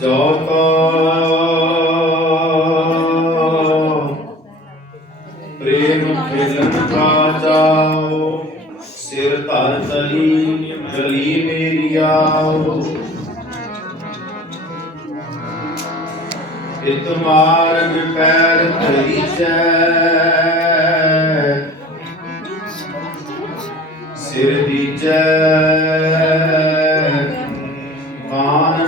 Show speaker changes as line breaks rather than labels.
ਜੋ ਪ੍ਰੇਮ ਖਿਲਨ ਕਾ ਜਾਓ ਸਿਰ ਧਰ ਤਲੀ ਗਲੀ ਮੇਰੀ ਆਓ। ਇਤ ਮਾਰਗ ਪੈਰ ਧਰੀਚੈ, ਸਿਰ ਦੀਚੈ। ਮਾਨ